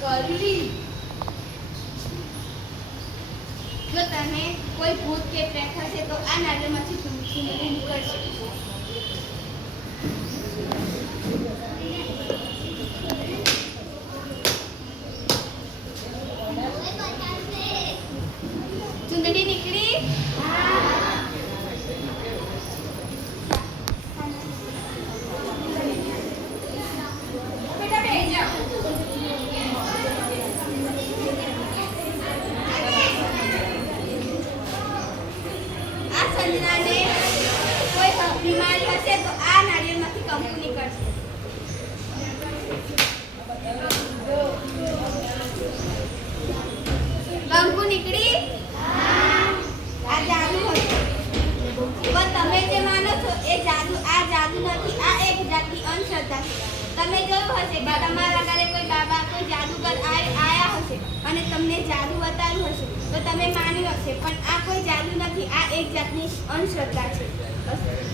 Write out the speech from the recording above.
કરવી જો તમે કોઈ ભૂત કે પ્રેત હશે તો આ નાળિયેરમાંથી ચૂંટણી નીકળશે. ચૂંટણી નીકળી? બેટા બેસી જાઓ. સંજનાને કોઈ બીમારી હશે તો આ નાળિયેરમાંથી કંકુ નીકળશે. કંકુ નીકળી? આ જાદુ હતું. પણ તમે જે માનો છો એ જાદુ આ જાદુ નથી. આ એક જાતની અંધશ્રદ્ધા છે. તમે જોયું હશે કે તમારા ઘરે કોઈ બાબા કોઈ જાદુગર આયા હશે અને તમને જાદુ બતાવ્યું હશે તો તમે માની હશે, પણ આ કોઈ જાદુ નથી. આ એક જાતની અંધશ્રદ્ધા છે.